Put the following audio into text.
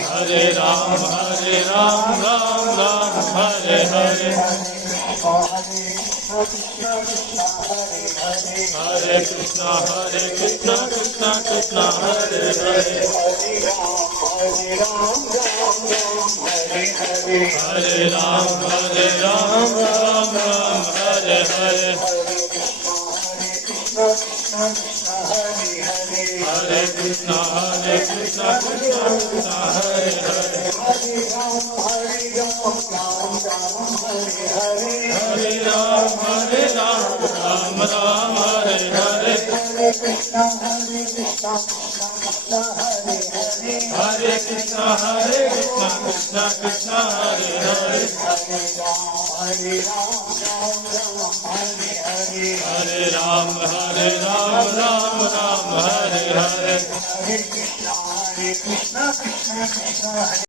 Hare Ram, Ram Ram, Hare Hare. Hare Krishna, Krishna Krishna, Hare Hare. Hare Ram, Ram Ram, Hare Hare. Hare Krishna, Krishna Krishna, Hare Hare. Hare Ram, Ram Ram, Hare Hare. Hare Krishna, Krishna Krishna, Hare Hare. Hare Ram, Ram Ram, Hare Hare.